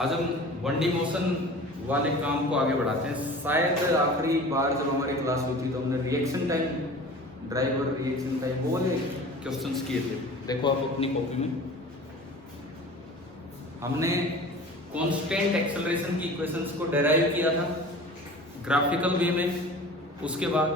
आज हम 1D motion वाले काम को आगे बढ़ाते हैं। शायद आखिरी बार जब हमारी क्लास हुई थी तो हमने reaction time, driver reaction time, वो वाले क्वेश्चंस किए थे। देखो आप अपनी कॉपी में, हमने कांस्टेंट एक्सेलरेशन की इक्वेशंस को डेराइव किया था ग्राफिकल वे में। उसके बाद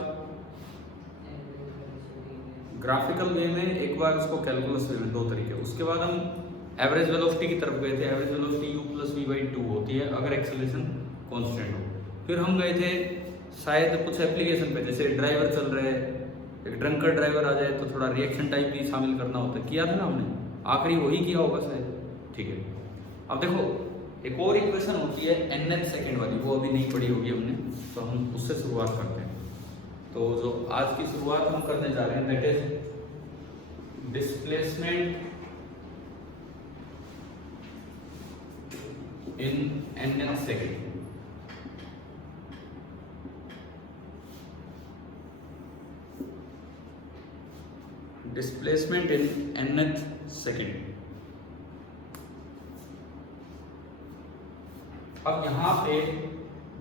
ग्राफिकल वे में एक बार उसको कैलकुलस वे में, दो तरीके। उसके बाद हम एवरेज वेलोसिटी की तरफ गए थे। Average velocity u plus v/2 होती है अगर एक्सेलरेशन कांस्टेंट हो। फिर हम गए थे शायद कुछ एप्लीकेशन पे, जैसे ड्राइवर चल रहे हैं, एक ड्रंकर ड्राइवर आ जाए तो थोड़ा रिएक्शन टाइप भी शामिल करना होता है। किया था ना हमने, आखिरी वही किया होगा शायद। ठीक है, अब देखो एक और इक्वेशन होती है nth सेकेंड वाली, वो अभी नहीं पढ़ी होगी हमने, तो हम उससे शुरुआत करते हैं। तो जो आज की शुरुआत हम करने जा रहे हैं that is displacement in nth second। Displacement in nth second. अब यहां पे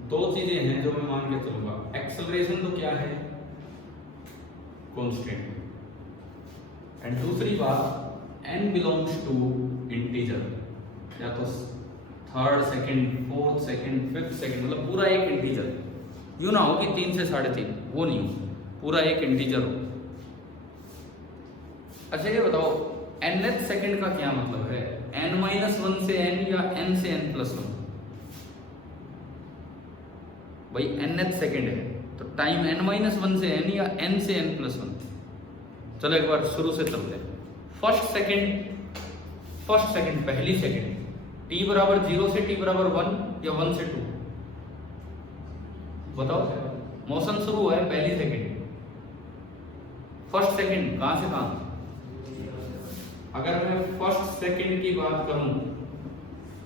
दो चीजें हैं जो मैं मान के चलूंगा। एक्सेलरेशन तो क्या है, कांस्टेंट, एंड दूसरी बात n बिलोंग्स टू इंटीजर, या तो third second, fourth second, fifth second, मतलब पूरा एक इंटीजर। यूं ना हो कि 3 से 3.5, वो नहीं हो, पूरा एक इंटीजर हो। अच्छा ये बताओ nth सेकंड का क्या मतलब है, n-1 से n या n से n+1? भाई nth सेकंड है तो टाइम n-1 से n या n से n+1? चलो एक बार शुरू से चलते हैं। फर्स्ट सेकंड पहली सेकंड, t बराबर 0 से t बराबर 1 या 1 से 2? बताओ, मोशन शुरू हुआ है पहली सेकंड, फर्स्ट सेकंड कहां से कहां? अगर मैं फर्स्ट सेकंड की बात करूं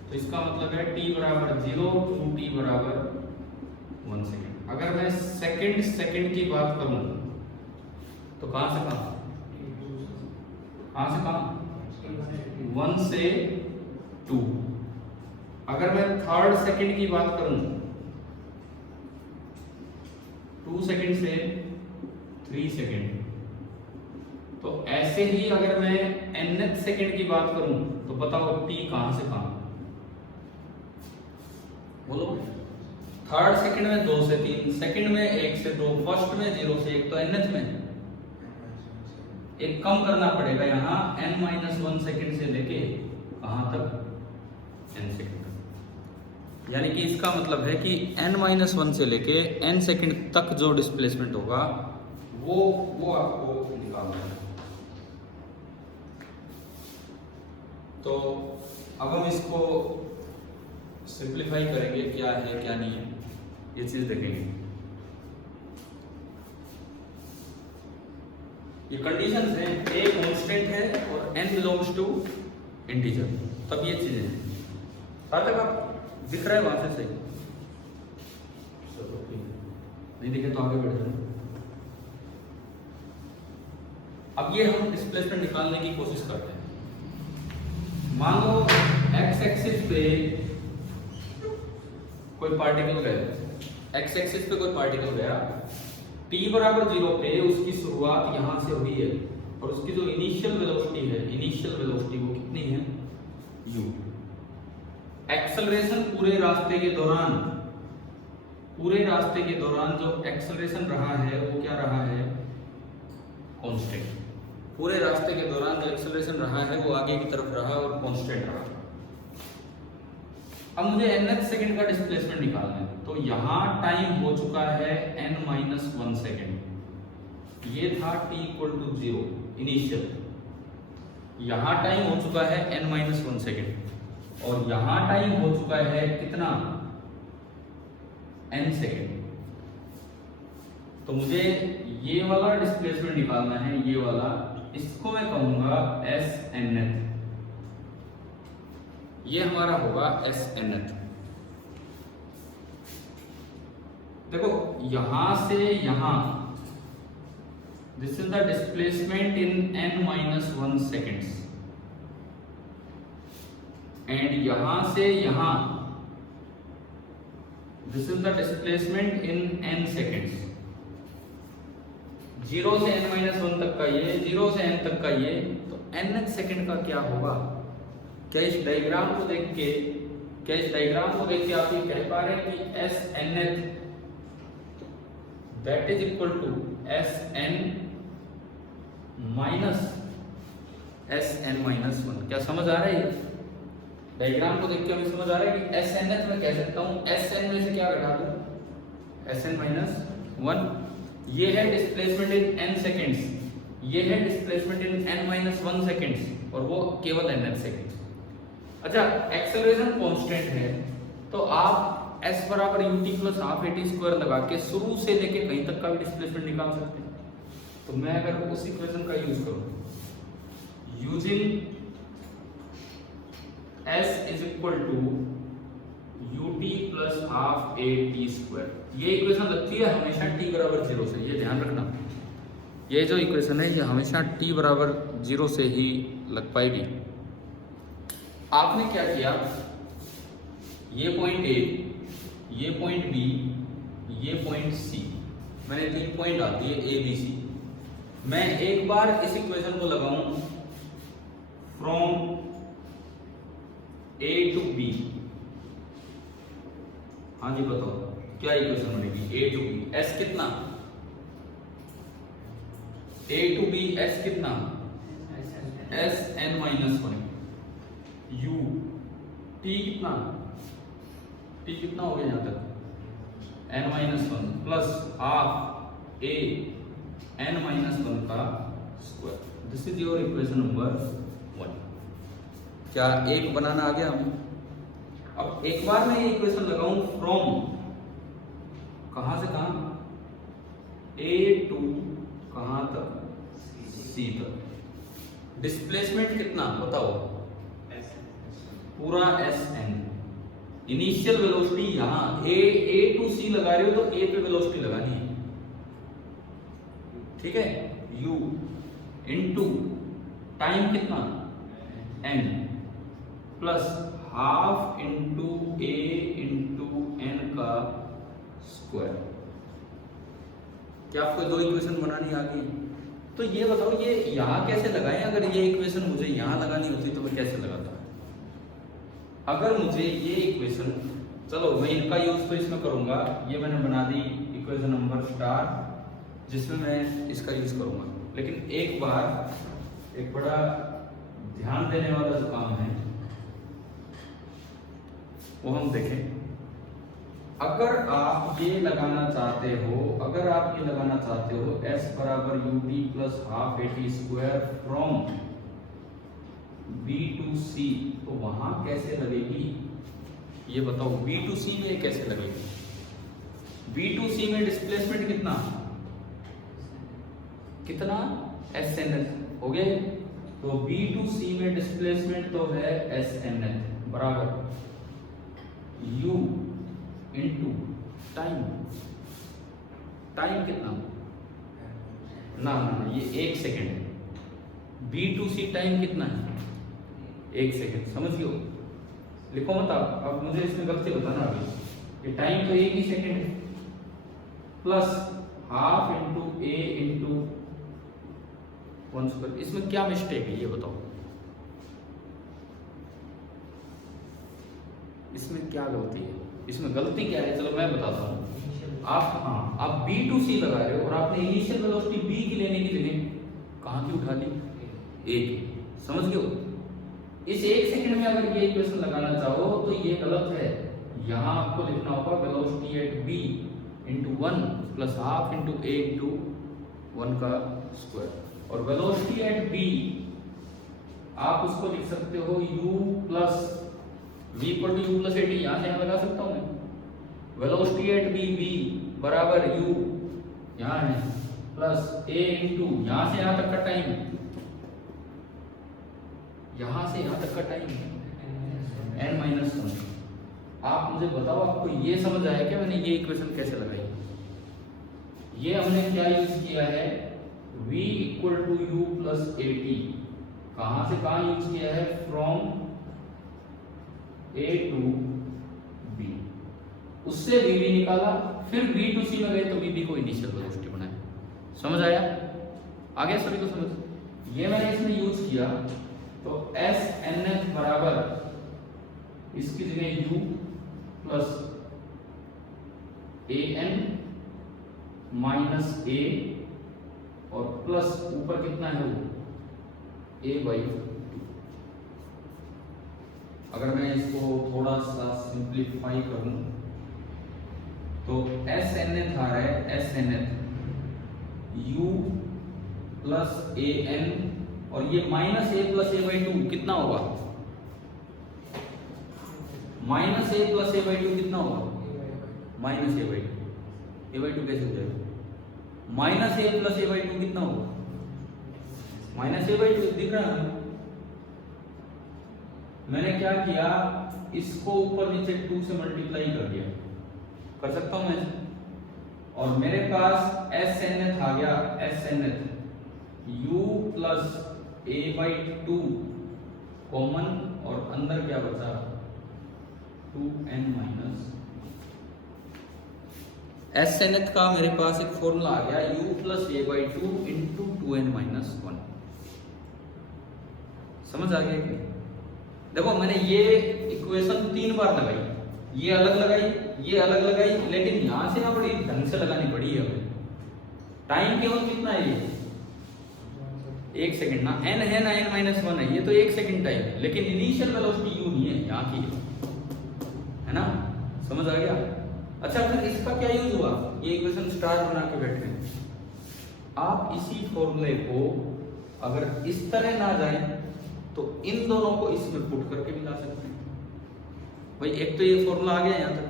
तो इसका मतलब है t बराबर 0 टू t बराबर 1 सेकंड। अगर मैं सेकंड की बात करूं तो कहां से कहां? 1 से 2। अगर मैं थर्ड सेकंड की बात करूं 2 सेकंड से 3 सेकंड। तो ऐसे ही अगर मैं nth सेकंड की बात करूं तो बताओ t कहां से कहां? बोलो। थर्ड सेकंड में 2 से 3, सेकंड में 1 से 2, फर्स्ट में 0 से 1, तो nth में एक कम करना पड़ेगा यहाँ n-1 सेकंड से लेके कहां तक? n सेकंड तक। यानी कि इसका मतलब है कि n-1 से लेके n सेकंड तक जो डिस्प्लेसमेंट होगा वो आपको निकालना है। तो अब हम इसको सिंप्लीफाई करेंगे, क्या है क्या नहीं है ये चीज देखेंगे। ये कंडीशंस हैं, a कांस्टेंट है और n बिलोंग्स टू इंटीजर, तब ये चीजें हैं। तक आप दिख रहा है वहां से सही? नहीं दिखे तो आगे बढ़ जाए। अब ये हम डिस्प्लेसमेंट निकालने की कोशिश करते हैं। मान लो x एक्सिस पे कोई पार्टिकल गया, x एक्सिस पे कोई पार्टिकल गया, t बराबर 0 पे उसकी शुरुआत यहां से हुई है और उसकी जो इनिशियल वेलोसिटी है, वो कितनी है? u। एक्सेलरेशन पूरे रास्ते के दौरान जो एक्सेलरेशन रहा है वो क्या रहा है? कांस्टेंट। पूरे रास्ते के दौरान जो एक्सेलरेशन रहा है वो आगे की तरफ रहा और कांस्टेंट रहा। अब मुझे nth सेकंड का डिस्प्लेसमेंट निकालना है, तो यहां टाइम हो चुका है n-1 सेकंड। ये था t इक्वल टू 0 इनिशियल, यहां टाइम हो चुका है n-1 सेकंड और यहां टाइम हो चुका है कितना? n second. तो मुझे ये वाला डिस्प्लेसमेंट निकालना है, ये वाला, इसको मैं कहूंगा s_nth। ये हमारा होगा s_nth। देखो यहां से यहां, this is the displacement in n-1 seconds. And यहां से यहां, this is the displacement in n seconds. 0 से n-1 तक का ये, 0 से n तक का ये, तो nth सेकंड का क्या होगा? क्या इस डायग्राम को देख के आप ये कह पा रहे हैं कि SNth that is equal to SN minus SN-1? क्या समझ आ रहा है? डायग्राम को देख के हमें समझ आ रहा है कि SNth में कह सकता हूं SN में से क्या घटा दूं? SN-1। ये है डिस्प्लेसमेंट इन n सेकेंड्स, ये है डिस्प्लेसमेंट इन n-1 सेकेंड्स, और वो केवल nth सेकेंड्स। अच्छा, एक्सेलरेशन कांस्टेंट है तो आप s बराबर ut plus half at square लगा के शुरू से लेके कहीं तक का भी डिस्प्लेसमेंट निकाल सकते हैं। तो मैं अगर उस इक्वेशन का यूज करूं, using s is equal to ut plus half at square, ये इक्वेशन लगती है हमेशा t बराबर 0 से, ये ध्यान रखना। ये जो इक्वेशन है ये हमेशा t बराबर 0 से ही लग पाएगी। आपने क्या किया, ये पॉइंट A, ये पॉइंट B, ये पॉइंट C, मैंने 3 पॉइंट डाल दिए A B C। मैं एक बार इस इक्वेशन को लगाऊं फ्रॉम A टू B, हाँ जी बताओ क्या इक्वेशन बनेगी? A टू B, S कितना? A टू B S कितना? SN-1। U T कितना? T कितना हो गया यहां तक? N-1 plus half A N-1 का square. This is your equation number 1। क्या एक बनाना आ गया हमें? अब एक बार मैं ये इक्वेशन लगाऊं फ्रॉम कहां से कहां? A टू कहां तक? C तक। डिस्प्लेसमेंट कितना बताओ? पूरा SN। इनिशियल वेलोसिटी यहां A टू C लगा रहे हो तो A पे वेलोसिटी लगानी है, ठीक है? U इनटू टाइम कितना? N plus half into A into N का स्क्वायर। क्या आपको 2 इक्वेशन बनानी आ गई? तो ये बताओ ये यहां कैसे लगाएं? अगर ये इक्वेशन मुझे यहां लगानी होती तो मैं कैसे लगाता? अगर मुझे ये इक्वेशन, चलो मैं इनका यूज तो इसमें करूंगा, ये मैंने बना दी इक्वेशन नंबर स्टार जिसमें मैं इसका यूज करूंगा। लेकिन एक बार एक बड़ा ध्यान देने वाला जो काम है वो हम देखें। अगर आप ये लगाना चाहते हो, s बराबर ut plus half at square from B to C, तो वहां कैसे लगेगी ये बताओ? B टू C में कैसे लगेगी? B टू C में डिस्प्लेसमेंट कितना SN हो गए। तो B टू C में डिस्प्लेसमेंट तो है SN बराबर U इनटू टाइम कितना ना ये 1 सेकेंड है। B टू C टाइम कितना है? 1 सेकेंड। समझियो, लिखो मत आप, अब मुझे इसमें गलती बताना अभी। ये टाइम तो 1 ही सेकेंड है plus half into A into 1 square. इसमें क्या मिस्टेक है ये बताओ? इसमें क्या गलती है? इसमें गलती क्या है? चलो मैं बताता हूँ। आप B टू C लगा रहे हो और आपने इनिशियल वेलोसिटी B की लेने की जगह कहाँ की उठा ली? 1। समझ गए? इस 1 सेकंड में अगर ये इक्वेशन लगाना चाहो तो ये गलत है। यहाँ आपको लिखना होगा velocity at B into 1 plus half into A into 1 का स्क्वायर। और वेलोसिटी एट B आप उसको लिख सकते हो U plus V equal to U plus AT। यहाँ से यहाँ लगा सकता हूँ मैं। वेलोसिटी एट B बराबर U यहाँ है प्लस A इंटू यहाँ से यहाँ तक का टाइम, यहाँ से यहाँ तक का टाइम N-1। आप मुझे बताओ आपको ये समझ आया क्या मैंने ये इक्वेशन कैसे लगाई? ये हमने क्या यूज किया है? V equal to U plus AT। कहाँ से कहाँ यूज किया है? फ्रॉम A2B, उससे VB निकाला, फिर B2C में गए तो VB को इनिशियल वेलोसिटी बनाया। समझ आया? आ गया सभी को समझ? ये मैंने इसमें यूज किया तो SNF बराबर इसकी जगह U plus AN minus A और प्लस ऊपर कितना है वो A/2। अगर मैं इसको थोड़ा सा सिंप्लीफाई करूं तो SNF आ रहा है SNF U प्लस AN और ये माइनस A प्लस A/2 कितना होगा? माइनस A प्लस A/2 कितना होगा? माइनस A/2 कैसे हो जाएगा? माइनस A प्लस A/2 कितना होगा? माइनस A/2 दिख रहा है। मैंने क्या किया, इसको ऊपर नीचे 2 से मल्टीप्लाई कर दिया, कर सकता हूं मैं। और मेरे पास SNF आ गया, SNF U plus A/2 common और अंदर क्या बचा 2n माइनस। SNF का मेरे पास एक फॉर्मूला आ गया U plus A/2 into 2n minus 1। समझ आ गया कि देखो मैंने ये इक्वेशन 3 बार लगाई, ये अलग लगाई, ये अलग लगाई, लेकिन यहां से ना बड़ी ढंग से लगानी पड़ी है हमें। टाइम केवल कितना है? ये 1 सेकंड ना, n है ना n माइनस 1 है, ये तो 1 सेकंड टाइम है, लेकिन इनिशियल वेलोसिटी u नहीं है, यहाँ की है ना। समझ आ गया? अच्छा फिर इसका क्या यूज हुआ? ये इक्वेशन स्टार बना के बैठे हैं आप। इसी फॉर्मूले को अगर इस तरह ना जाए तो इन दोनों को इसमें पुट करके भी ला सकते हैं। भाई एक तो ये फॉर्मूला आ गया यहाँ तक,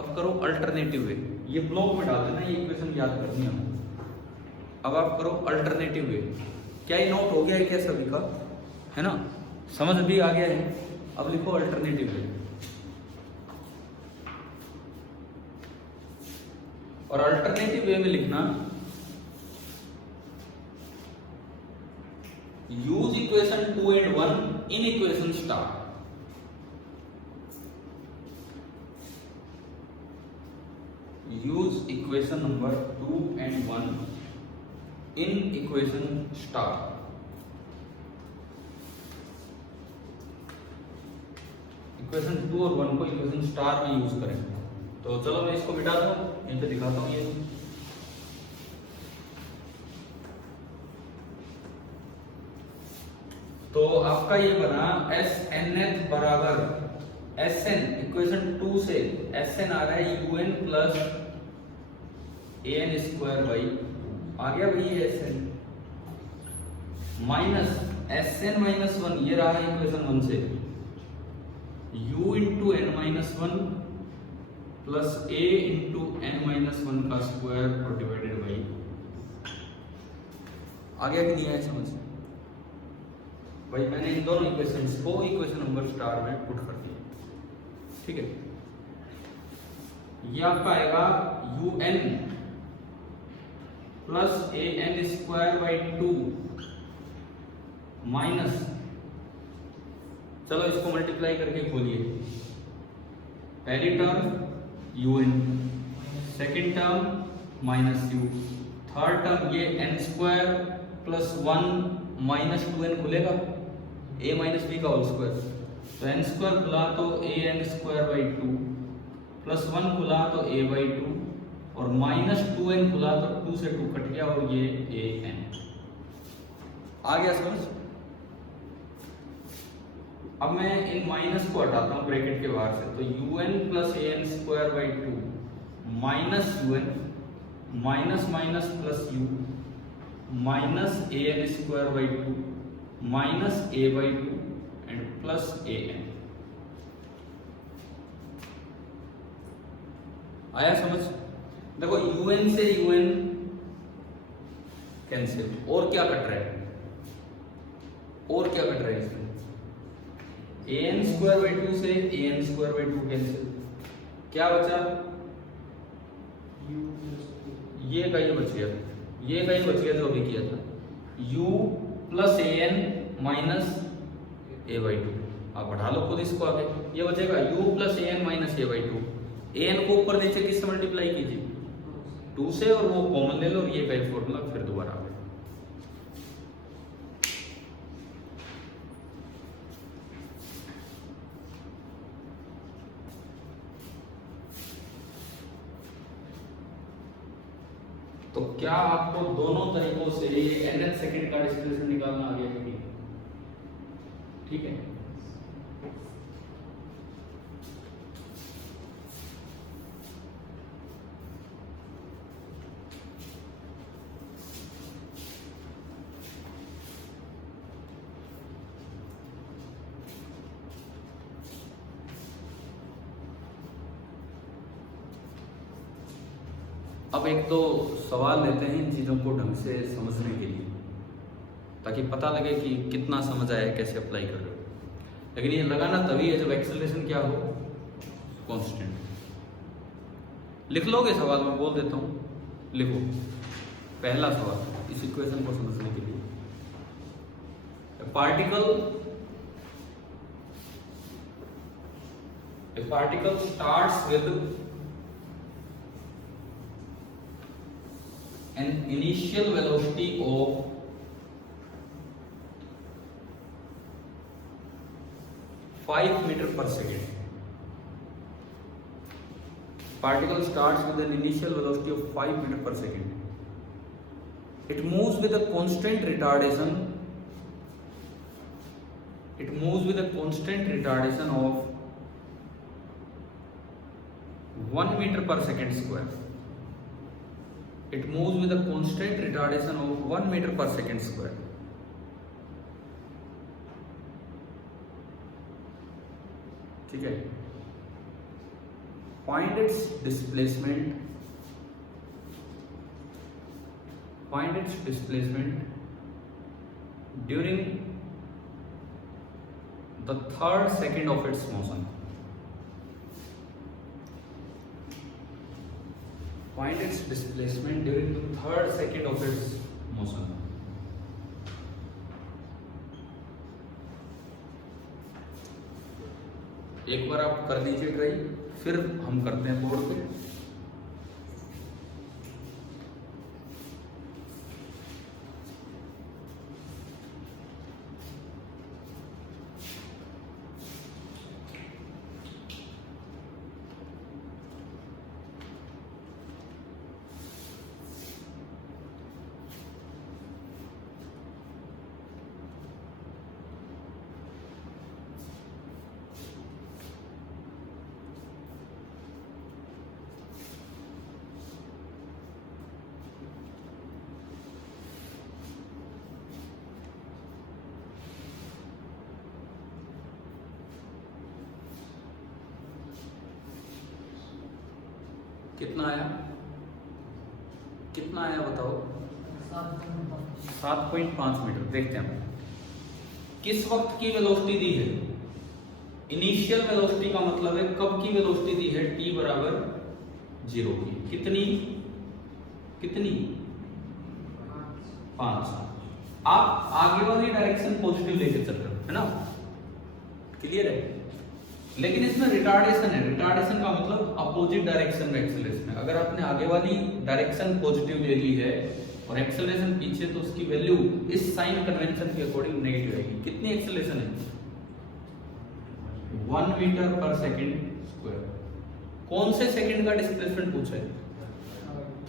अब करो अल्टरनेटिव वे। ये ब्लॉक में डाल देना, ये इक्वेशन याद करनी है। अब आप करो अल्टरनेटिव वे। क्या ये नोट हो गया है क्या सभी का? है ना, समझ भी आ गया है। अब लिखो अल्टरनेटिव वे। और अल्टरनेटिव वे में लिखना use equation 2 and 1 in equation star. Use equation number 2 and 1 in equation star. Equation 2 और 1 को इक्वेशन स्टार में यूज करें। तो चलो मैं इसको मिटा दूं, यहीं पे दिखाता हूं। ये तो आपका ये बना SNF बराबर SN इक्वेशन 2 से SN आ रहा है UN plus AN square by आ गया भाई ये SN माइनस SN माइनस 1 ये रहा है इक्वेशन 1 से U into n minus 1 plus A into n minus 1 का स्क्वायर और डिवाइडेड बाई। आ गया कि नहीं आया समझ? भाई मैंने इन दोनों इक्वेशंस को इक्वेशन नंबर स्टार में पुट कर दिया। ठीक है, ये आपका आएगा UN plus AN square by 2 minus, चलो इसको मल्टीप्लाई करके खोलिए। पहली term UN, second term minus U, third term ये n square plus 1 minus 2n खुलेगा, a माइनस बी का होल स्क्वायर, तो n स्क्वायर खुला तो an स्क्वायर बाई 2 प्लस 1 खुला तो a बाई 2 और माइनस 2n खुला तो 2 से 2 कट गया और ये an आ गया समझ। अब मैं इन माइनस को हटाता हूं ब्रैकेट के बाहर से, तो un plus an square by 2 minus un minus minus plus u minus an square by 2 minus a by 2 and plus an। आया समझ? देखो un से un कैंसिल, और क्या कट रहा है? और क्या कट रहा है इसमें? an स्क्वायर बाई 2 से an स्क्वायर बाई 2 कैंसिल, क्या बचा? ये का ये बच गया, ये का ये बच गया जो अभी किया था, u plus an minus a by 2 आ आप बढ़ा लो खुद इसको आगे, ये बचेगा u plus A N minus A by two. A N को ऊपर नीचे किससे मल्टीप्लाई कीजिए, 2 से, और वो कॉमन ले लो और ये का फॉर्मूला फिर दोबारा आ गया। तो क्या आपको दोनों तरीकों से ये nth सेकंड का डिस्प्लेसमेंट निकालना आ गया है? ठीक है। अब एक तो सवाल लेते हैं इन चीज़ों को ढंग से समझने के लिए, ताकि पता लगे कि कितना समझ आया, कैसे अप्लाई कर रहे हो। लेकिन ये लगाना तभी है जब एक्सेलरेशन क्या हो, कांस्टेंट। लिख लोगे सवाल, मैं बोल देता हूँ, लिखो। पहला सवाल इस इक्वेशन को समझने के लिए, particle starts with an initial velocity of 5 meter per second. Particle starts with an initial velocity of 5 meter per second. It moves with a constant retardation. It moves with a constant retardation of 1 meter per second square. It moves with a constant retardation of 1 meter per second square. ठीक है। Find its displacement. Find its displacement during the third second of its motion. Find its displacement during the third second of its motion. एक बार आप कर लीजिए try, फिर हम करते हैं बोर्ड पे। कितना आया, कितना आया बताओ? 7.5 मीटर। देखते हैं किस वक्त की वेलोसिटी दी है। इनिशियल वेलोसिटी का मतलब है कब की वेलोसिटी दी है, t बराबर 0 की। कितनी कितनी 5। आप आगे वाली डायरेक्शन पॉजिटिव लेके चल रहे हो, है ना, क्लियर है। लेकिन इसमें रिटार्डेशन है। रिटार्डेशन का मतलब अपोजिट डायरेक्शन में एक्सेलरेशन है। अगर आपने आगे वाली डायरेक्शन पॉजिटिव ले ली है और एक्सेलरेशन पीछे, तो उसकी वैल्यू इस साइन कन्वेंशन के अकॉर्डिंग नेगेटिव आएगी। कितनी एक्सेलरेशन है? 1 मीटर पर सेकंड स्क्वायर। कौन से सेकंड का डिस्प्लेसमेंट पूछा है?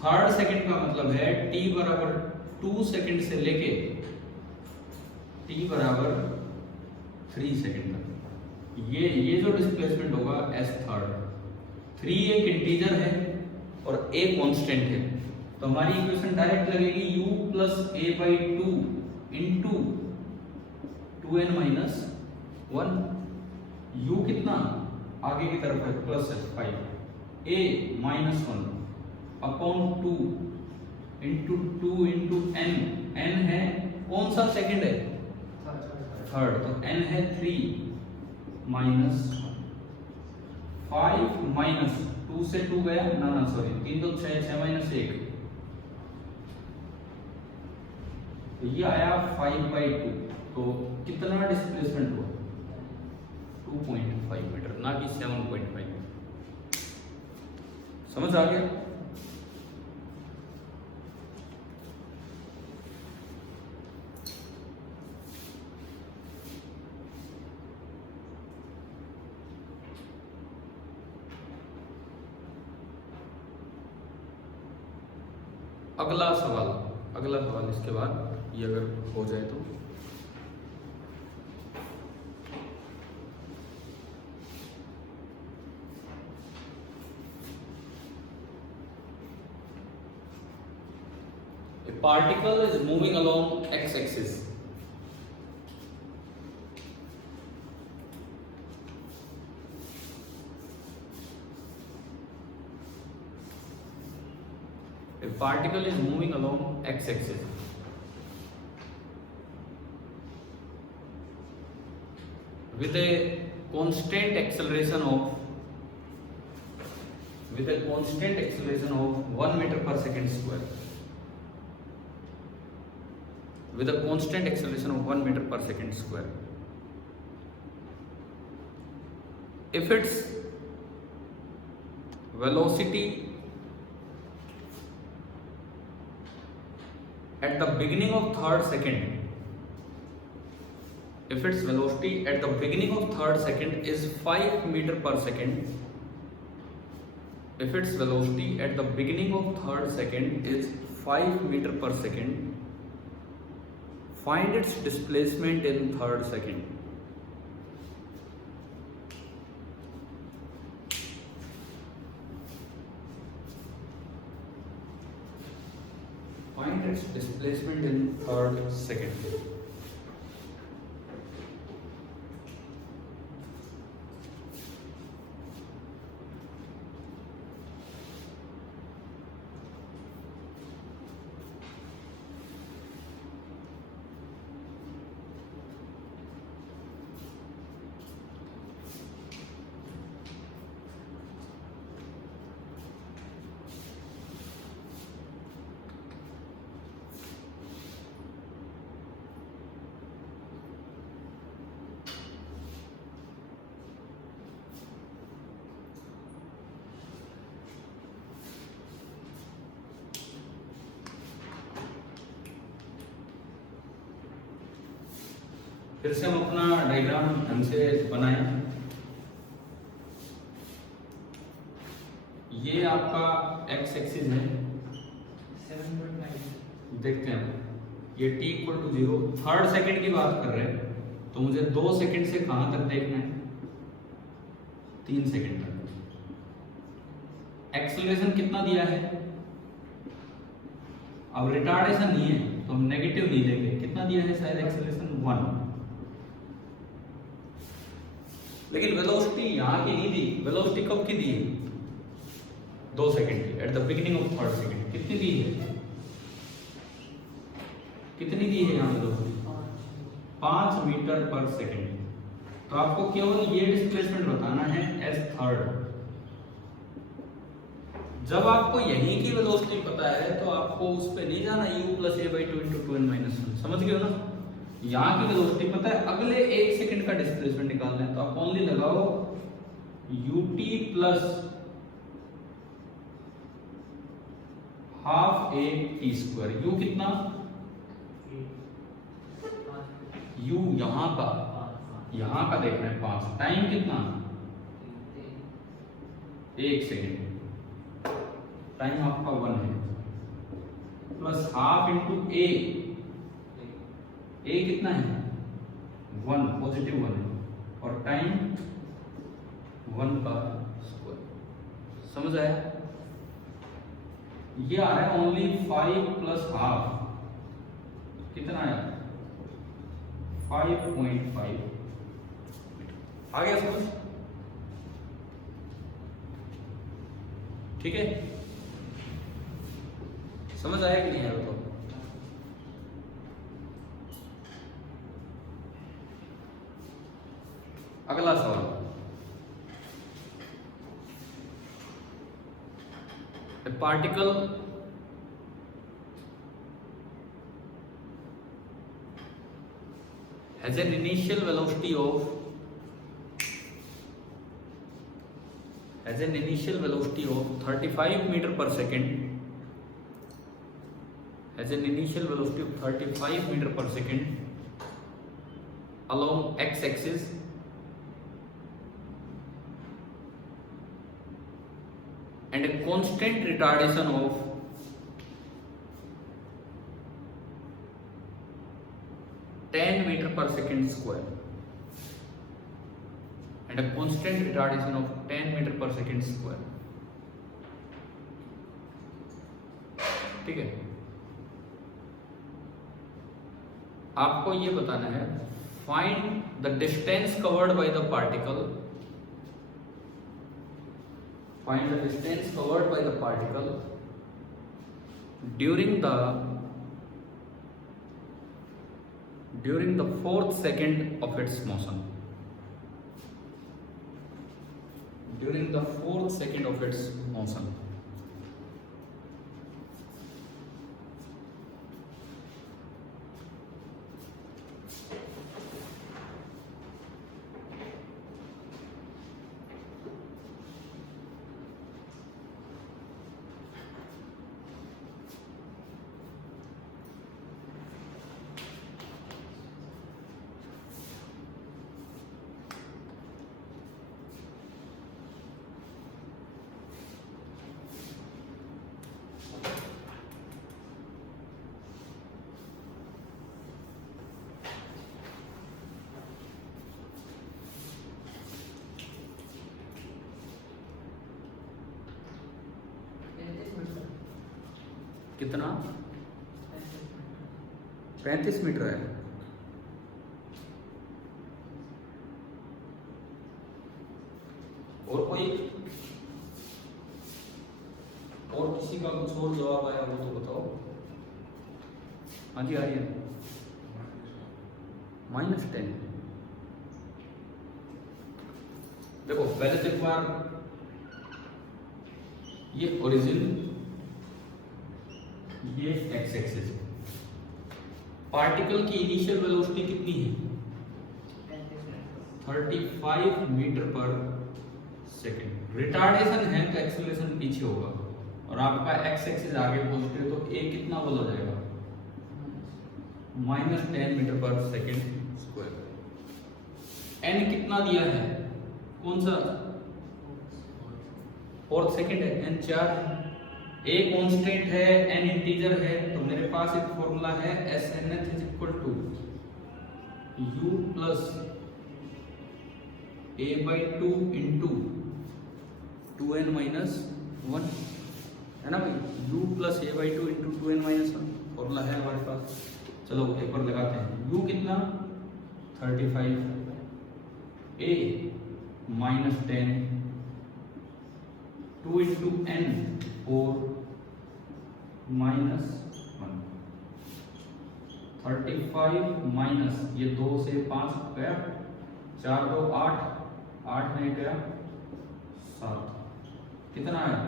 थर्ड सेकंड का मतलब है t बराबर 2 सेकंड से लेके t बराबर 3 सेकंड तक। ये जो डिस्प्लेसमेंट होगा s थर्ड। 3 एक इंटीजर है और a कांस्टेंट है, तो हमारी इक्वेशन डायरेक्ट लगेगी u plus a by 2 into 2n minus 1। u कितना आगे की तरफ है, प्लस है 5, a minus 1 upon 2 into 2 into n। n है कौन सा सेकंड है? थर्ड। तो n है 3 माइनस 5 माइनस 2 से 2 गया ना सॉरी 3 तो 6, 6 माइनस 1, तो ये आया 5/2। तो कितना डिस्प्लेसमेंट हुआ? 2.5 मीटर, ना कि 7.5। समझ आ गया? अगला सवाल इसके बाद ये अगर हो जाए तो a particle is moving along x-axis. A particle is moving along x-axis with a constant acceleration of 1 meter per second square. With a constant acceleration of 1 meter per second square. If its velocity at the beginning of third second, if its velocity at the beginning of third second is 5 meter per second, if its velocity at the beginning of third second is 5 meter per second, find its displacement in third second. Find its displacement in third second. फिर से हम अपना diagram ढंग से बनाएं। ये आपका x axis है, 7.9 देखते हैं ये t equal to 0, third second की बात कर रहे हैं तो मुझे 2 सेकंड से कहां तक देखना है, 3 सेकंड तक। एक्सेलरेशन कितना दिया है, अब रिटार्डेशन नहीं है तो हम नेगेटिव नहीं लेंगे, कितना दिया है शायद एक्सेलरेशन 1, लेकिन वेलोसिटी यहाँ की नहीं दी, वेलोसिटी कब की दी है, 2 सेकंड की, at the beginning of third second. कितनी दी है, कितनी दी है यहाँ वेलोसिटी, 5 मीटर पर सेकंड। तो आपको केवल ये डिस्प्लेसमेंट बताना है एज थर्ड। जब आपको यहीं की वेलोसिटी पता है तो आपको उस पे नहीं जाना u plus a by 2 into 2n minus 1, समझ गए हो ना। यहाँ की वेलोसिटी पता है, अगले 1 सेकंड का डिस्प्लेसमेंट निकालना है तो आप ओनली लगाओ ut plus half a t square. u कितना, u यहाँ का देखना है 5, टाइम कितना 1 सेकंड, टाइम आपका 1 है, प्लस हाफ इंटू a कितना है 1, पॉजिटिव 1 है, और टाइम 1 का स्क्वायर। समझ आया, ये आ रहा है ओनली 5 प्लस हाफ, कितना आया 5.5। आ गया समझ, ठीक है, समझ आया कि नहीं आया तो। अगला सवाल, a particle has an initial velocity of has an initial velocity of 35 meter per second, has an initial velocity of 35 meter per second along x-axis and a constant retardation of 10 meter per second square, and a constant retardation of 10 meter per second square. ठीक है, आपको ये बताना है find the distance covered by the particle, find the distance covered by the particle during the 4th second of its motion, during the 4th second of its motion. कितना 35 metre है। और कोई और किसी का कुछ और जवाब आया वो तो बताओ। हाँ जी, आ रही है -10। देखो पहले तो एक बार ये ओरिजिन, ये एक्स एक्सिस, पार्टिकल की इनिशियल वेलोसिटी कितनी है 35 मीटर पर सेकेंड। रिटार्डेशन है तो एक्सेलरेशन पीछे होगा, और आपका एक्स एक्सिस आगे पहुंचते तो ए कितना बल हो जाएगा -10 मीटर पर सेकेंड स्क्वायर। एन कितना दिया है, कौन सा 4th सेकेंड है, एन 4, ए कांस्टेंट है, एन इंटीजर है, तो मेरे पास एक फॉर्मूला है SNH is equal to u plus a/2 into 2n minus 1, है ना भाई, u plus a/2 into 2n minus 1 formula है हमारे पास। चलो एक बार लगाते हैं, u कितना 35, a -10, 2 इंटू n 4 -1, 35 माइनस ये 2 से 5 गया, 4 2 8, 8 में गया 7, कितना आया,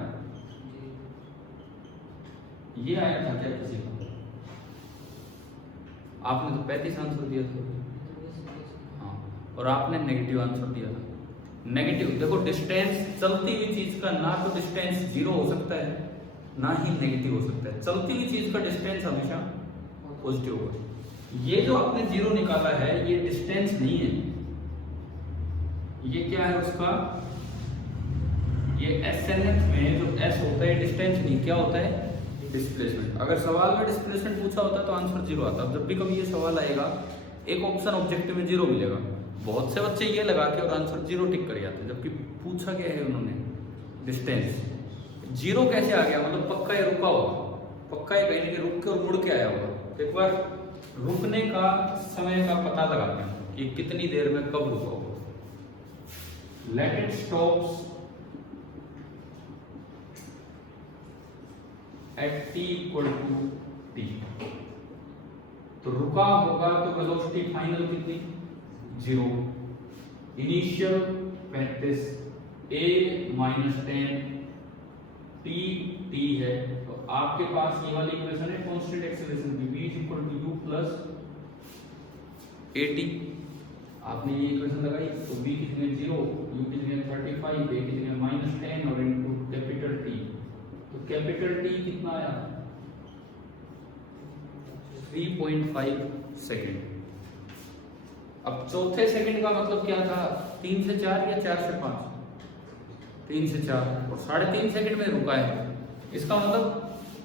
ये आया था क्या किसी का? आपने तो 35 आंसर दिया था। हाँ, और आपने नेगेटिव आंसर दिया था। नेगेटिव देखो, डिस्टेंस चलती हुई चीज का ना तो डिस्टेंस 0 हो सकता है ना ही नेगेटिव हो सकता है। चलती हुई चीज का डिस्टेंस हमेशा पॉजिटिव होगा। ये जो आपने 0 निकाला है ये डिस्टेंस नहीं है, ये क्या है उसका, ये SNH में जो S होता है डिस्टेंस नहीं, क्या होता है डिस्प्लेसमेंट। अगर सवाल में डिस्प्लेसमेंट पूछा होता तो आंसर 0 आता। जब भी कभी ये सवाल आएगा एक ऑप्शन ऑब्जेक्टिव में 0 मिलेगा। बहुत से बच्चे ये लगा के और आंसर 0 टिक कर जाते हैं, जबकि पूछा क्या है उन्होंने डिस्टेंस। 0 कैसे आ गया, मतलब पक्का ये रुका होगा, पक्का ये कहीं रुक के और मुड़ के आया होगा। एक बार रुकने का समय का पता लगाते हैं कि कितनी देर में कब रुका होगा। Let it stops at t equal to t। तो रुका होगा तो वेलोसिटी फाइनल कितनी 0, इनिशियल 35, a -10, t है। तो आपके पास ये वाली इक्वेशन है कांस्टेंट एक्सेलरेशन की, v = u + at। आपने ये इक्वेशन लगाई तो v की जगह 0, u की जगह 35, a की जगह -10 और इनटू कैपिटल T। तो कैपिटल T कितना आया 3.5 सेकंड। अब चौथे सेकंड का मतलब क्या था, 3 से 4 या 4 से 5? 3 से 4 और 3.5 सेकंड में रुका है। इसका मतलब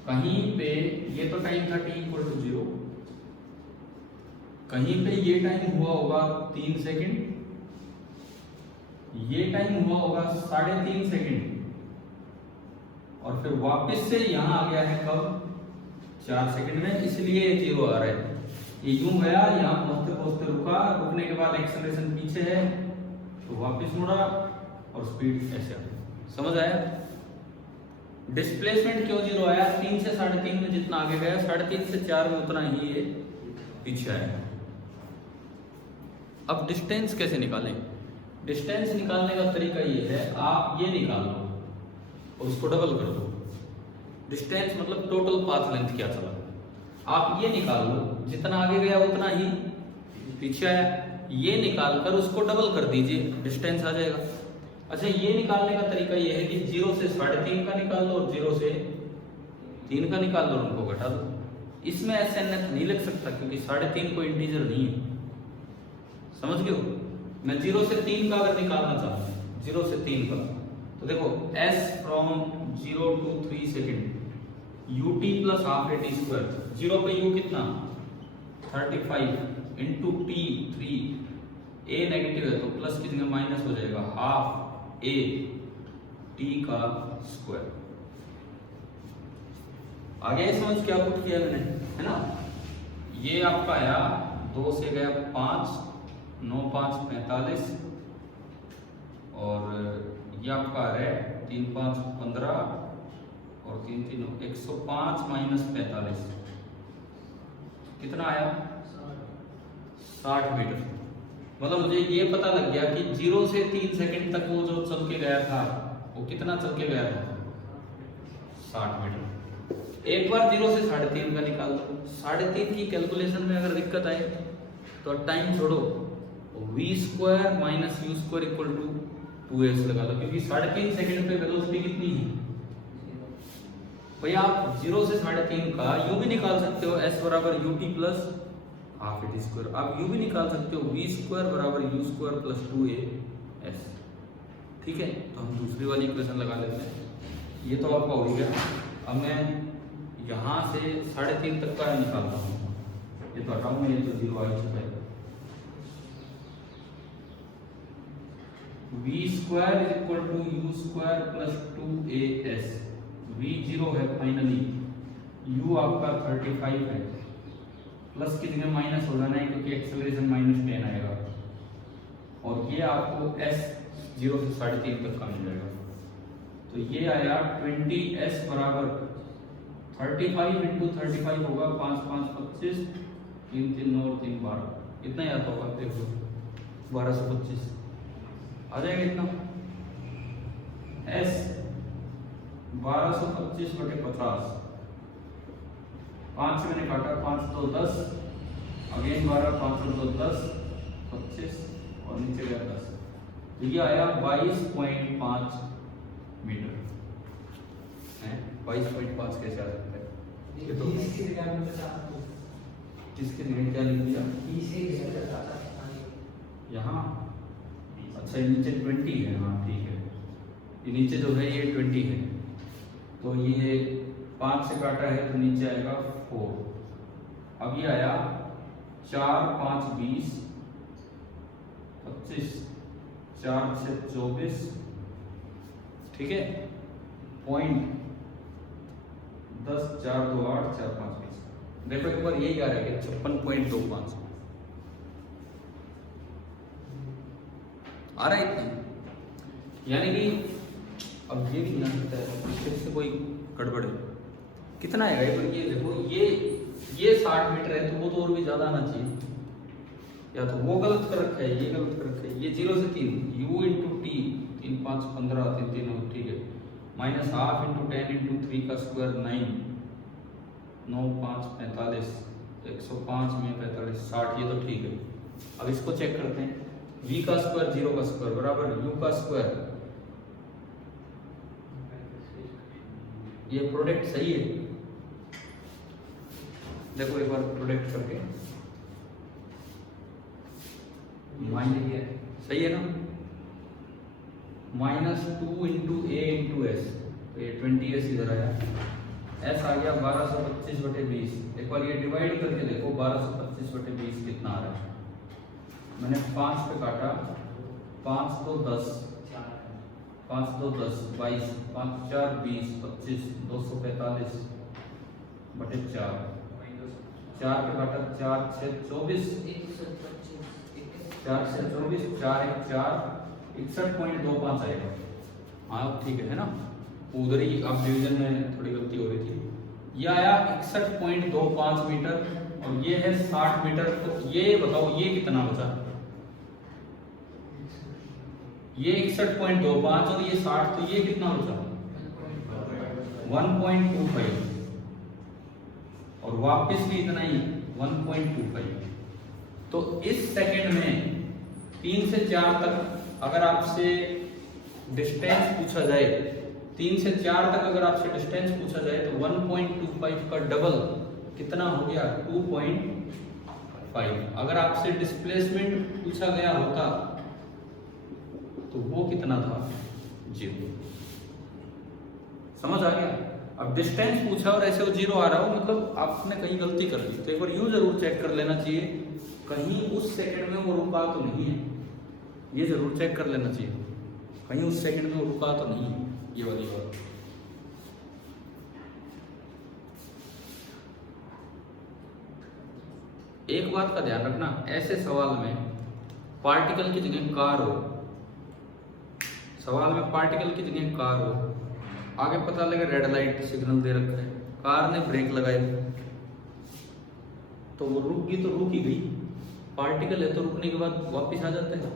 कहीं पे ये तो टाइम था t = 0, कहीं पे ये टाइम हुआ होगा 3 सेकंड, ये टाइम हुआ होगा 3.5 सेकंड और फिर वापस से यहां आ गया है कब 4 सेकंड में, इसलिए ये 0 आ रहा है। ये यूं गया, यहां पहुंचते पहुंचते रुका, रुकने के बाद एक्सेलरेशन पीछे है तो वापस मुड़ा और स्पीड ऐसे आ गई। समझ आया? डिस्प्लेसमेंट क्यों 0 आया? 3 से 3.5 में जितना आगे गया 3.5 से 4 में उतना ही ये पीछे आया। अब डिस्टेंस कैसे निकालें? डिस्टेंस निकालने का तरीका ये है, आप ये निकाल लो और उसको डबल कर दो। डिस्टेंस मतलब टोटल पाथ लेंथ क्या चला, आप ये निकाल लो, जितना आगे गया उतना ही पीछे आया, ये निकाल कर उसको डबल कर दीजिए, डिस्टेंस आ जाएगा। अच्छा, ये निकालने का तरीका ये है कि 0 से 3.5 का निकाल लो और 0 से 3 का निकाल लो और उनको घटा दो। इसमें SNF नहीं लग सकता क्योंकि 3.5 कोई इंटीजर नहीं है। समझ गए हो? मैं 0 से 3 का अगर निकालना चाहूँ, 0 से 3 का, तो देखो s from 0 to 3 second ut plus half at square. 0 पे u कितना 35 इंटू t 3, a नेगेटिव है तो प्लस की जगह माइनस हो जाएगा, हाफ a t का स्क्वायर। आगे समझ क्या पुट किया मैंने, है ना? ये आपका आया 2 से गया 5, 9 5 45 और ये आपका आ रहा है 3 5 15 और 3 3 105 माइनस 45 कितना आया 60 मीटर। मतलब मुझे ये पता लग गया कि 0 से 3 सेकंड तक वो जो चल के गया था वो कितना चल के गया था 60 मीटर। एक बार 0 से 3.5 का निकाल दो। 3.5 की कैलकुलेशन में अगर दिक्कत आए तो टाइम छोड़ो, v² minus u² equal to 2s लगा लो, क्योंकि 3.5 सेकंड पे वेलोसिटी कितनी है भैया। आप 0 से 3.5 का u भी निकाल सकते हो, s बराबर ut plus half at square. आप u भी निकाल सकते हो, v² बराबर u² प्लस 2as। ठीक है, तो हम दूसरी वाली इक्वेशन लगा लेते हैं। ये तो आपका हो गया। अब मैं यहाँ से 3.5 तक का निकालता हूँ, ये तो हटाऊँ मैं, ये तो 0 आ चुका है। v² equal to u² plus 2as। v 0 है फाइनली, u आपका 35 है, प्लस की जगह माइनस हो जाना है क्योंकि एक्सेलरेशन -10 आएगा, और ये आपको s 0 से 3.5 तक का मिल जाएगा। तो ये आया 20s बराबर 35 इंटू 35 होगा 5 5 25, 3 3 9 और 3 12, कितना याद होगा देखो 1225 आ जाएगा इतना। s 1225 बटे 50, 5 से मैंने काटा, 5 2 10, अगेन 12, 5 और 2 10, 25 और नीचे गया 10, तो ये आया 22.5 मीटर है। 22.5 कैसे आ सकता है? ये तो किसके जगह क्या लिख दिया यहाँ? अच्छा, नीचे 20 है, हाँ ठीक है, ये नीचे जो है ये 20 है, तो ये 5 से काटा है तो नीचे आएगा 4। अब ये आया 4 5 20 25, 4 से 24, ठीक है, पॉइंट 10 4 2 8 4 5 20। देखो एक बार यही आ रहा है 56.25 आ रहा है इतना, यानी कि अब ये भी ना सकता है इसके से कोई गड़बड़ है। कितना आएगा एक बार ये देखो, ये 60 मीटर है तो वो तो और भी ज्यादा आना चाहिए, या तो वो गलत कर रखा है, ये गलत कर रखा है। ये 0 से 3 u इंटू टी 3 5 15 3 3 9, ठीक है, माइनस हाफ इंटू 10 इंटू 3 का स्क्वायर 9 9 5 45, 105 में 45 60, ये तो ठीक है। अब इसको चेक करते हैं, v का स्क्वायर 0 का स्क्वायर बराबर u का स्क्वायर। ये प्रोडक्ट सही है, देखो एक बार प्रोडक्ट करके सही है ना, -2 इंटू ए इंटू एस, तो ये 20s इधर आया, एस आ गया 1225/20। एक बार ये डिवाइड करके देखो 1225/20 कितना आ रहा है। मैंने 5 पे काटा, 5 2 10, 5 2 10 22, 5 4 20, 25, 245/4, 4 पे काटा 4 6 24, 4 से 24, 4 1 4, 61.25 आएगा। हाँ ठीक है ना, उधर ही अब डिवीजन में थोड़ी गलती हो रही थी। ये आया 61.25 मीटर और ये है 60 मीटर। तो ये बताओ ये कितना बचा, ये 61.25 और ये 60, तो ये कितना बचा 1.25 और वापस भी इतना ही 1.25। तो इस सेकंड में 3 से 4 तक अगर आपसे डिस्टेंस पूछा जाए, 3 से 4 तक अगर आपसे डिस्टेंस पूछा जाए तो 1.25 का डबल कितना हो गया 2.5। अगर आपसे डिस्प्लेसमेंट पूछा गया होता तो वो कितना था 0। समझ आ गया। अब डिस्टेंस पूछा और ऐसे वो 0 आ रहा हो, मतलब आपने कहीं गलती कर दी। तो एक बार यूं जरूर चेक कर लेना चाहिए कहीं उस सेकंड में वो रुका तो नहीं है, ये जरूर चेक कर लेना चाहिए कहीं उस सेकंड में वो रुका तो नहीं है, ये वाली बात। एक बात का ध्यान रखना, ऐसे सवाल में पार्टिकल की जगह कार हो, सवाल में पार्टिकल की जगह कार हो, आगे पता लगे रेड लाइट सिग्नल दे रखा है, कार ने ब्रेक लगाई तो वो रुक गई तो रुक ही गई। पार्टिकल है तो रुकने के बाद वापस आ जाता है,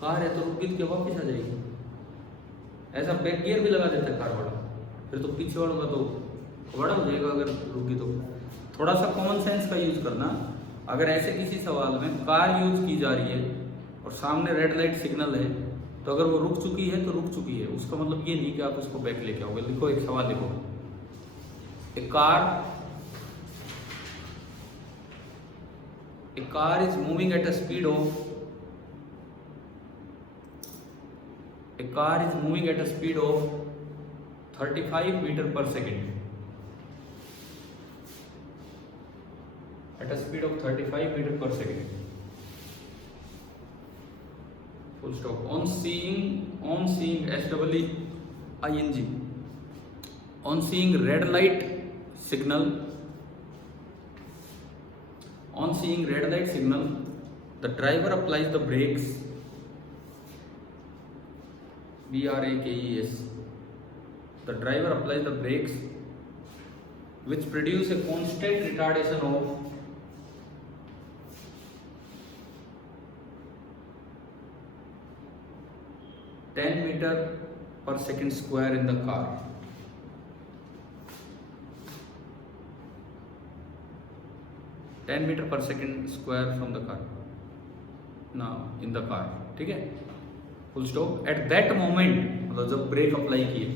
कार है तो रुक गई तो क्या वापस आ जाएगी। ऐसा बैक गियर भी लगा देता है कार वाला, फिर तो पीछे वालों का तो बड़ा हो जाएगा अगर रुक गई तो। थोड़ा सा कॉमन सेंस का यूज करना। अगर ऐसे किसी सवाल में कार यूज की जा रही है और सामने रेड लाइट सिग्नल है, तो अगर वो रुक चुकी है तो रुक चुकी है, उसका मतलब ये नहीं कि आप उसको बैक लेके आओगे। लिखो एक सवाल लिखो, A car is moving at a speed of 35 meter per second. At a speed of 35 meter per second. Full stop. On seeing SEEING. On seeing red light signal. On seeing red light signal, the driver applies the brakes, BRAKES. The driver applies the brakes, which produce a constant retardation of 10 meter per second square in the car. meter per second square from the car. Now in the car, ठीक है, full stop. At that moment, मतलब जब break apply किए,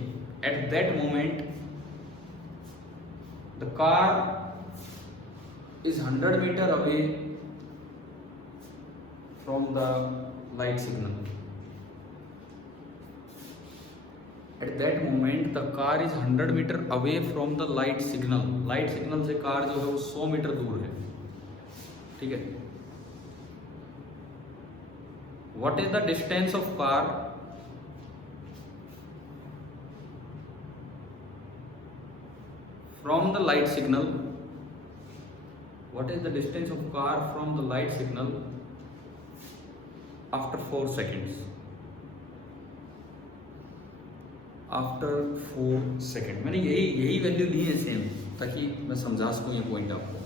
at that moment the car is 100 meter away from the light signal. At that moment the car is 100 meter away from the light signal. Light signal से car जो है वो 100 metre दूर है, ठीक है। What is the distance of car from the light signal? What is the distance of car from the light signal after 4 seconds? After 4 seconds. मैंने यही वैल्यू ली है सेम, ताकि मैं समझा सकूँ ये पॉइंट आपको।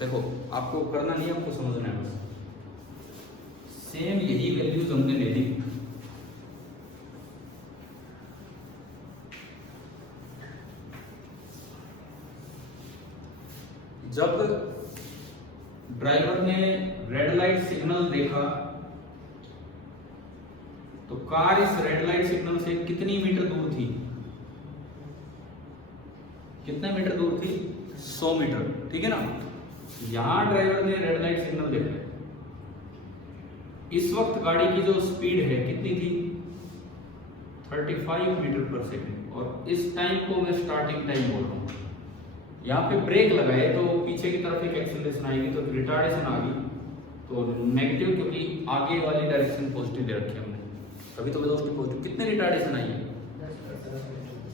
देखो आपको करना नहीं है, आपको समझना है बस। सेम यही वैल्यूज हमने ले ली, जब ड्राइवर ने रेड लाइट सिग्नल देखा कार इस रेड लाइट सिग्नल से कितनी मीटर दूर थी? कितने मीटर दूर थी? 100 मीटर, ठीक है ना। यहां ड्राइवर ने रेड लाइट सिग्नल देखा है। इस वक्त गाड़ी की जो स्पीड है कितनी थी? 35 मीटर पर सेकंड, और इस टाइम को मैं स्टार्टिंग टाइम बोल रहा हूँ। यहाँ पे ब्रेक लगाए तो पीछे की तरफ एक एक्सेलरेशन आएगी, तो रिटार्डेशन आ गई तो नेगेटिव, क्योंकि आगे वाली डायरेक्शन पॉजिटिव दे रखी है हमने, अभी तो वेलोसिटी पॉजिटिव। कितने रिटार्डेशन आई है?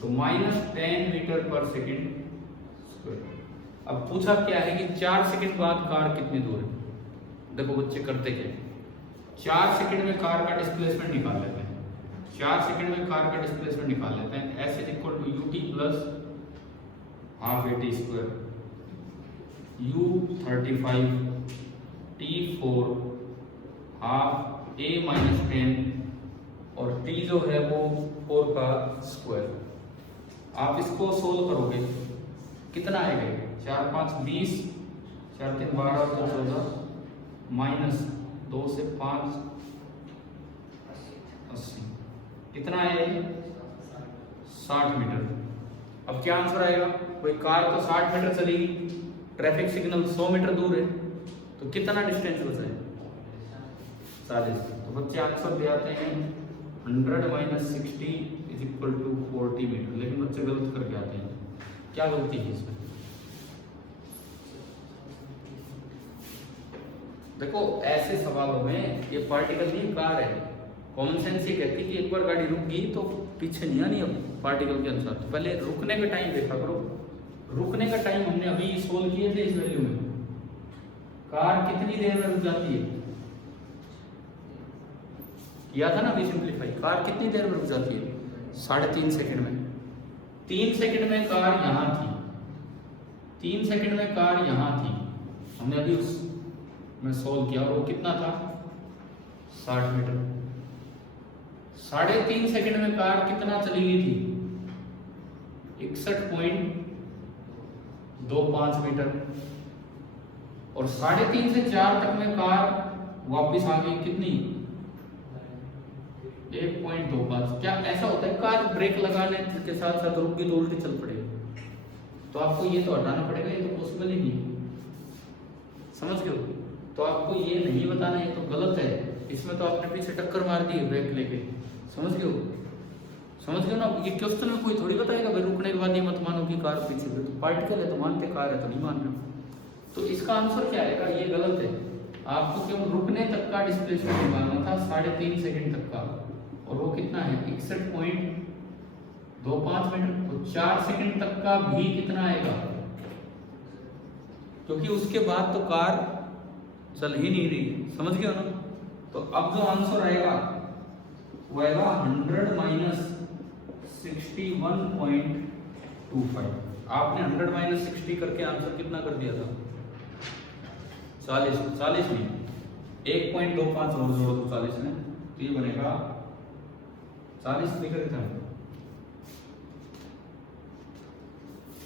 तो -10 मीटर पर सेकंड स्क्वायर। अब पूछा क्या है कि 4 सेकंड बाद कार कितनी दूर है। देखो बच्चे करते क्या, 4 सेकंड में कार का डिस्प्लेसमेंट निकाल लेते हैं। 4 सेकंड में कार का डिस्प्लेसमेंट निकाल लेते हैं। s = ut plus half at square, u 35, t 4, half a minus 10, और t जो है वो 4 का स्क्वायर। आप इसको सोल्व करोगे कितना आएगा? 4 5 20, 4 3 12, 2 14, माइनस 2 से 5 80, कितना है? 60 मीटर। अब क्या आंसर आएगा? कोई कार तो 60 मीटर चलेगी, ट्रैफिक सिग्नल 100 मीटर दूर है, तो कितना डिस्टेंस बचा है? 40। तो बच्चे आंसर दे आते हैं 100 - 60 = 40 मीटर, लेकिन बच्चे गलत करके आते हैं। क्या गलती है इसमें? देखो ऐसे सवालों में ये पार्टिकल नहीं कार है, कॉमन सेंस ये कहती है कि एक बार गाड़ी रुक गई तो पीछे नहीं आनी। अब पार्टिकल के अनुसार तो पहले रुकने का टाइम देखा करो। रुकने का टाइम हमने अभी सोल्व किए थे इस वैल्यू में। कार कितनी देर में रुक जाती है? किया था ना अभी सिंप्लीफाई। कार कितनी देर में रुक जाती है? 3.5 सेकंड में। 3 सेकंड में कार यहां थी, 3 सेकंड में कार यहां थी, हमने अभी उस में सोल्व किया, और वो कितना था? 60 मीटर। 3.5 सेकंड में कार कितना चली गई थी? 61.25 मीटर। और 3.5 से 4 तक में कार वापस आ गई कितनी? 1.25। क्या ऐसा होता है कार ब्रेक लगाने के साथ साथ रुक गई तो उल्टी चल पड़ेगी? तो आपको ये तो हटाना पड़ेगा, ये तो पॉसिबल ही नहीं, समझ गए? तो आपको ये नहीं बताना, ये तो गलत है। इसमें तो आपने पीछे टक्कर मार दी है ब्रेक लेके, समझ गए? समझ गए ना? ये क्वेश्चन में कोई थोड़ी बताएगा भाई रुकने के बाद ये मत मानो कि कार पीछे से, तो पार्टिकल है तो मानते, कार है तो नहीं मान रहे। तो इसका आंसर क्या आएगा? ये गलत है। आपको केवल रुकने तक का डिस्प्लेसमेंट निकालना था, 3.5 सेकंड तक का, और वो कितना है? 61.25 मीटर। तो 4 सेकंड तक का भी कितना आएगा? क्योंकि उसके बाद तो कार चल ही नहीं रही, समझ गए ना? तो अब जो आंसर आएगा वो आएगा 100 - 61.25। आपने 100 - 60 करके आंसर कितना कर दिया था? 40। 40 नहीं, 1.25 और जोड़ो तो 40 में, तो ये बनेगा 40 लिख रहे थे हम,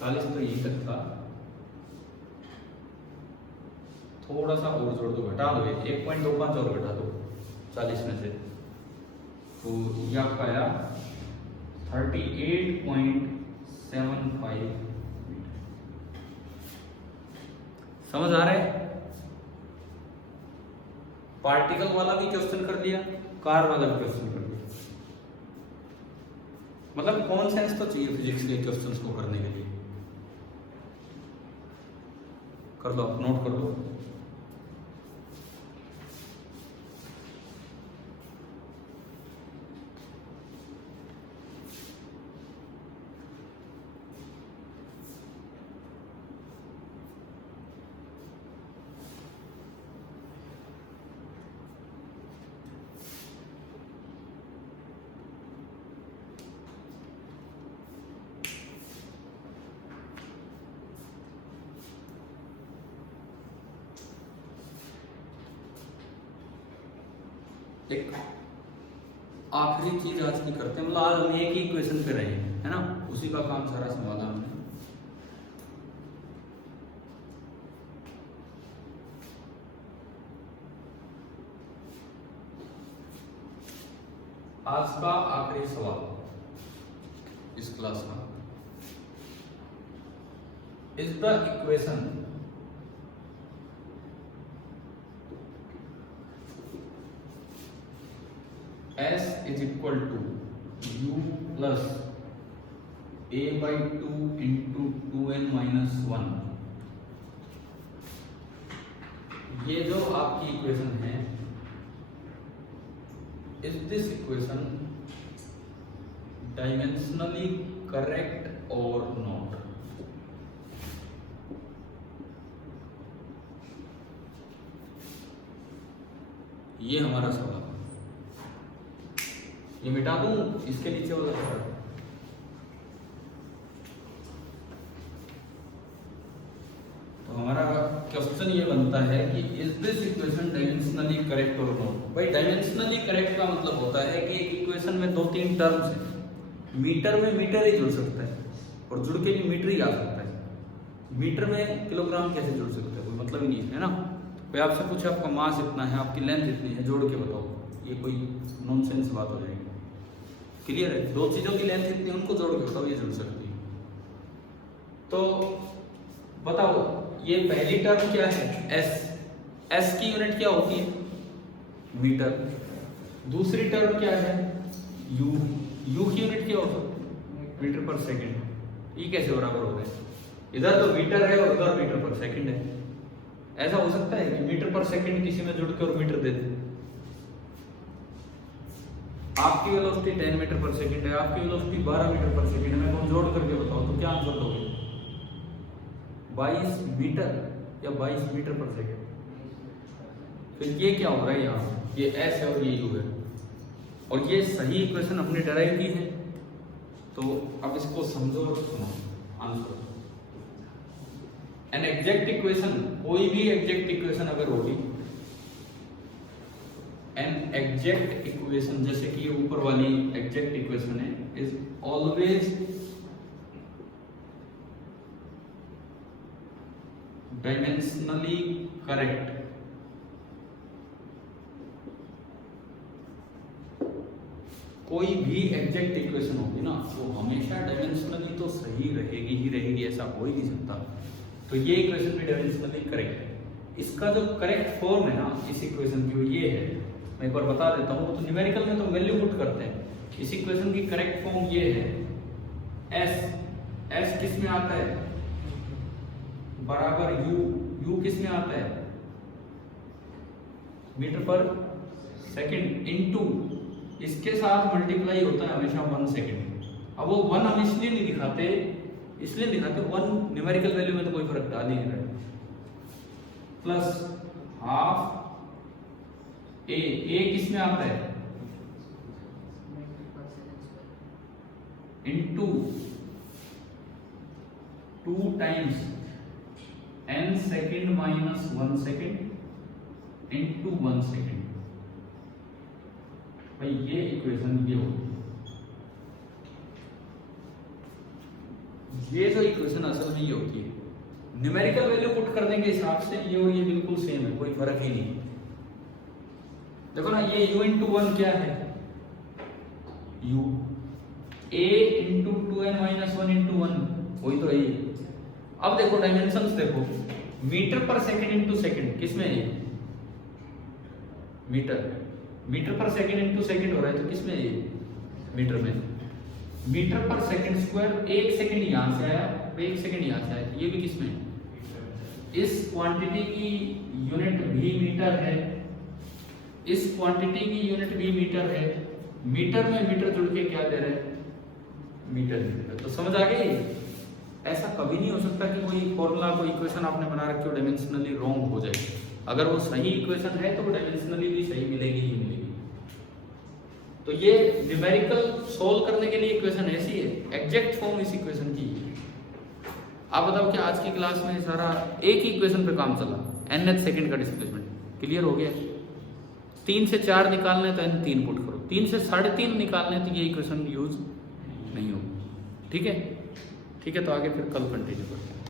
40 तो यही तक था। थोड़ा सा और जोड़ दो, घटा दो, 1.25 और घटा दो 40 में से, तो ये आपका आया 38.75 मीटर। समझ आ रहा है? पार्टिकल वाला भी क्वेश्चन कर दिया, कार वाला भी क्वेश्चन कर दिया। मतलब कॉमन सेंस तो चाहिए फिजिक्स के क्वेश्चंस को करने के लिए। कर लो, नोट कर लो। एक आखिरी चीज आज की करते हैं, मतलब आज हम एक ही क्वेश्चन पे रहे हैं, है ना? उसी का काम सारा संभाला हमने। आज का आखिरी सवाल इस क्लास का। Is the equation S is equal to u plus a by 2 into 2n minus 1, ये जो आपकी इक्वेशन है, is this equation dimensionally correct और नॉट? ये हमारा सवाल। ये मिटा दूं, इसके नीचे हो जाता है। तो हमारा क्वेश्चन ये बनता है कि is this equation dimensionally correct और नॉट? भाई डायमेंशनली करेक्ट का मतलब होता है कि एक इक्वेशन में 2-3 टर्म्स हैं, मीटर में मीटर ही जुड़ सकता है और जुड़ के भी मीटर ही आ सकता है। मीटर में किलोग्राम कैसे जुड़ सकता है? कोई मतलब ही नहीं है ना। कोई आपसे पूछे आपका मास इतना है, आपकी लेंथ इतनी है, जोड़ के बताओ, ये कोई नॉनसेंस बात हो जाएगी। क्लियर है? 2 चीजों की लेंथ इतनी, उनको जोड़ के बताओ, ये जुड़ सकती है। तो बताओ, ये पहली टर्म क्या है? एस। एस की यूनिट क्या होती है? मीटर। दूसरी टर्म क्या है? यू। यू की यूनिट क्या होता है? मीटर पर सेकंड। ये कैसे बराबर हो गए? इधर तो मीटर है और उधर मीटर पर सेकंड है। ऐसा हो सकता है कि मीटर पर सेकंड किसी में जुड़ के और मीटर दे दे? आपकी वेलोसिटी 10 मीटर पर सेकंड है, आपकी वेलोसिटी 12 मीटर पर सेकंड है। मैं कहूँ जोड़ करके बताओ तो क्या आंसर दोगे? 22 मीटर या 22 मीटर पर सेकंड? फिर ये क्या हो रहा है यहाँ? ये एस है और ये यू है, और ये सही इक्वेशन अपने डराइव की है। तो अब इसको समझो और सुनो आंसर। एन एग्जैक्ट इक्वेशन, कोई भी एग्जैक्ट इक्वेशन अगर होगी, एन एग्जैक्ट इक्वेशन, जैसे कि ये ऊपर वाली एग्जैक्ट इक्वेशन है, इज ऑलवेज डायमेंशनली करेक्ट। कोई भी एग्जैक्ट इक्वेशन होगी ना, वो हमेशा डायमेंशनली तो सही रहेगी ही रहेगी, ऐसा हो ही नहीं सकता। तो ये इक्वेशन भी डायमेंशनली करेक्ट है। इसका जो करेक्ट फॉर्म है ना इस इक्वेशन की, वो ये है। मैं एक बार बता देता हूँ। तो न्यूमेरिकल में तो वैल्यू पुट करते हैं। इस इक्वेशन की करेक्ट फॉर्म ये है, एस। एस किस में आता है? बराबर यू। यू किस में आता है? मीटर पर सेकंड इनटू, इसके साथ मल्टीप्लाई होता है हमेशा 1 सेकंड। अब वो 1 हम इसलिए नहीं दिखाते, 1 न्यूमेरिकल वैल्यू में तो कोई फर्क डाल ही नहीं रहा है। प्लस हाफ ए। ए किस में आता है? Into 2 times n second minus 1 second into 1 second. भाई ये इक्वेशन ये होगी। ये जो इक्वेशन असल में ये होती है, न्यूमेरिकल वैल्यू पुट करने के हिसाब से ये और ये बिल्कुल सेम है, कोई फर्क ही नहीं। देखो ना, ये u इंटू 1 क्या है? u। a into 2n minus 1 into 1, वही तो है। अब देखो डायमेंशंस देखो, मीटर पर सेकंड इंटू सेकंड किस में है? मीटर। मीटर पर सेकंड इंटू सेकंड हो रहा है तो किस में है? मीटर में। मीटर पर सेकंड स्क्वायर, 1 सेकंड यहां से आया, 1 सेकंड यहां से आया, ये भी किस में? इस क्वांटिटी की यूनिट भी मीटर है, इस क्वांटिटी की यूनिट भी मीटर है। मीटर में मीटर जुड़ के क्या दे रहे हैं? मीटर। तो समझ आ गई? ऐसा कभी नहीं हो सकता कि कोई फॉर्मूला, कोई इक्वेशन आपने बना रखी हो डायमेंशनली रॉन्ग हो जाए। अगर वो सही इक्वेशन है तो वो डायमेंशनली भी सही मिलेगी ही मिलेगी। तो ये न्यूमेरिकल सोल्व करने के लिए इक्वेशन ऐसी है, एग्जैक्ट फॉर्म इस इक्वेशन की। आप बताओ कि आज की क्लास में सारा एक ही इक्वेशन पे काम चला, nth सेकंड का डिस्प्लेसमेंट। क्लियर हो गया? 3 से 4 निकालने तो n 3 पुट करो, 3 से 3.5 निकालने तो ये इक्वेशन यूज नहीं होगी। ठीक है? ठीक है, तो आगे फिर कल कंटिन्यू करते हैं।